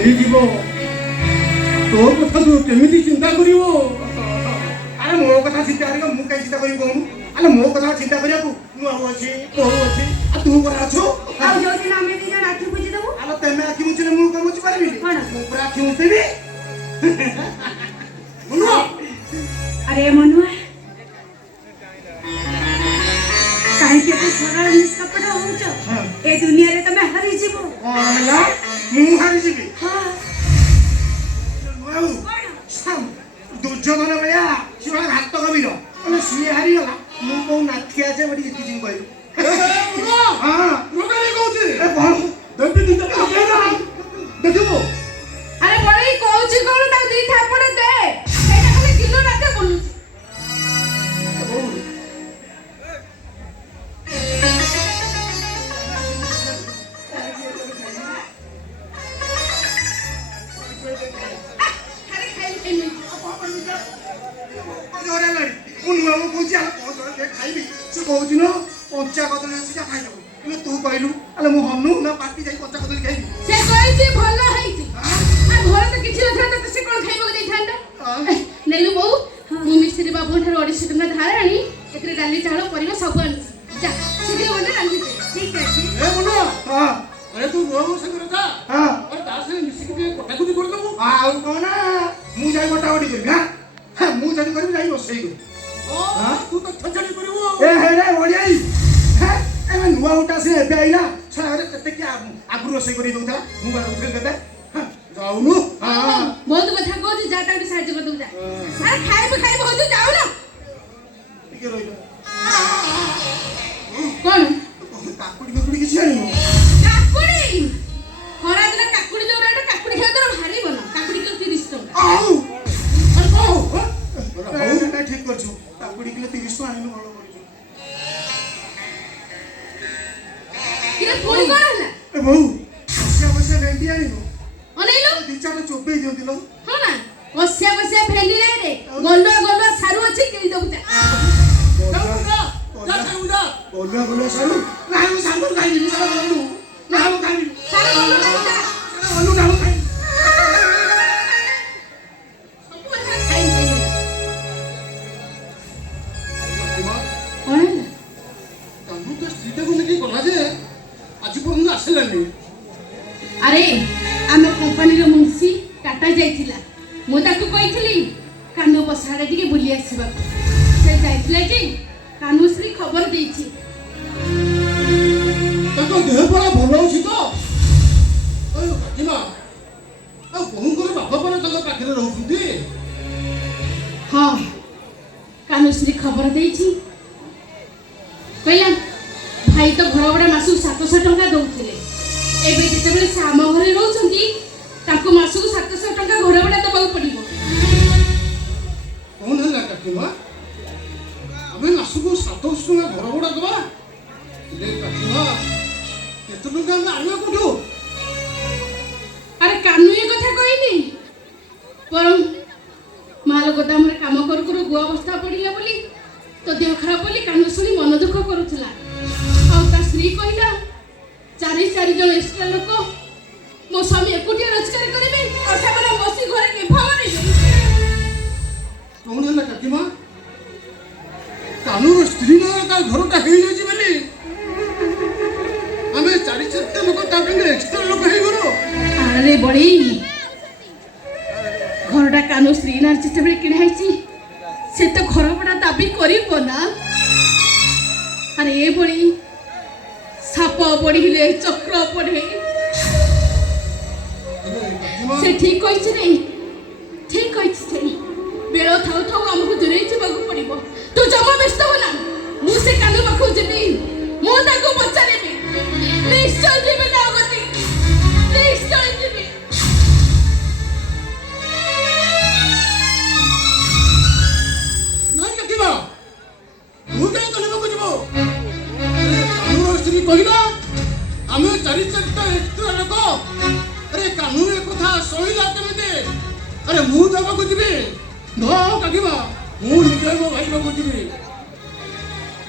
मिलीजिव तो कथा तू केमिति चिंता करिवो अरे मो कथा चिंता करियो मु कहीं चिंता करियो कहूनु अरे मो कथा चिंता करिया तू नु अछि बहु अछि आ तू कोन अछु आ जो दिन हमें दी जन आखी बुझी देबो अरे तेमे आखी मुचले मु कोन मुच पारबी कोन मु पूरा आखी मुचेबी मनु अरे मनुआ काहे के तू सरल निष्कपट होउछ ए दुनिया रे तमे हरि जीवो होला मु हारि जीबी हां नु सम दुर्योधन भैया शिवा हाथ कबिर अरे सिए हारि गला मु को नाथिया जे बडी इति जिन कहू हां रोगाले कहूची ए कोन दंडी दिन देखिबो अरे बड़ी कहूची कोन ता दी थापड़ दे एटा खाली किलो राते बोलू पंचा कदली खाई तू कहलु अरे मु हनु ना पार्टी जाई पंचा कदली खाई से कहैछि भलो हैछि आ घर त किछि नथरा त से कोन खाइबो देई थांदा नेलु बहू मु मिस्त्री बाबू ठार 250 टका धार आनी एकरे डाली चावल परिवा सब आनी जा शीघ्र बने रांधि दे ठीक अछि ए मनु हां अरे तू रोग संग रहता हां और तार से मिसिक के कोठाकुटी कर दबो आ कोन मु जाई गोटा ओडी करबी हां मु जदी करबी जाई बसई ओ तू तो छछड़ी करबो ए हे रे ओडियाई हैं ए नुवा उटा से एबे आइला छारे कते के आगु रोसई करी दउता मु बार उठेल कते जाउनु हां बहुत कथा कहू जा ता साहाय्य कर दउ जा अरे खाइब हो जाऊ ना टिके रहिबा कोन काकुड़ी किसी आनिबो काकुड़ी खरा दिन काकुड़ी जो रेट काकुड़ी खाय तो भारी बना काकुड़ी किलो 30 टका आउ अरे बहु ना ठीक करछु काकुड़ी किलो 30 टका आनिनु भलो करछु किरे कोन कोन हला ए बहु बसिया भेंडी आनिनु अनेलो दी चार चोबे दियंतिलो हां ना बसिया भेंडी नै रे गलो सारू अछि के दउ जा बोलवा सारू ना हम सारू खाई दी सारू बोलू ना हम खाई सारू गलो ना जा बोलू ना हम खाई सब मन खाई दे कोन तंदु तो स्थिति को लेके कोला जे आज पर्यंत आसिलानी अरे आमे कंपनी रो मुंशी टाटा जाइथिला मु ताकू कहिथिली कानो बसाडे दिके बुली आसीबा से जाइथिला कि कानुश्री खबर देछि ताको देह परा भलो अछि तो ओ काकीमा आ बहुंकर बाबा पर तंग पाखरे रहउथि हां कानुश्री खबर देछि कहला भाई तो घर बड़ा मासु 700 टका दउथिले एबे जेते बेले साम घरे रहउछंती ताको मासु 700 टका घर बड़ा दबाउ पड़िबो कौन है काकीमा अबे मासुको 700 टका घर बड़ा दबा ले काकीमा केते टका ना आइबा कोठो अरे कानू ये कथा कहनी परम माल गोदाम रे काम कर कर गुआ अवस्था पड़िला बोली तो देह खराब बोली कानू सुनी मन दुख करूथला आ ता स्त्री कहला चारि जन एक्स्ट्रा लोक मो स्वामी एकुटिया रोजगार करिबे कथा बला बसी घरे के भावरे कौन है काकीमा कानूर स्त्री ना का घरटा हेई जाई बोली हमें चारि चक्का लोक ता संगे एक्स्ट्रा लोक हेई गरो अरे बड़ी घरटा कानू स्त्री ना जिते बेले किणा हैची से तो घर बड़ा दाबी करिबो ना अरे ए बड़ी साप पड़े चक्र पड़े से ठीक कहिछि रे ठीक कहिछि से बेलो थाउ थाउ हमको जरे जीवाक पड़िबो तू जमा व्यस्त हो ना मु से कानू पाखु जेबी मु ताको पचारेबी निश्चय जेबे ना गति निश्चय जेबी ना काकीमा तू के कने को जीवो कानूर स्त्री कहिला हमें चारि चक्का एक्स्ट्रा लोक अरे कानूर कथा सहिला केमिते अरे मु जाबा को जीबी न काकीमा मु निजे मो भाई को जीबी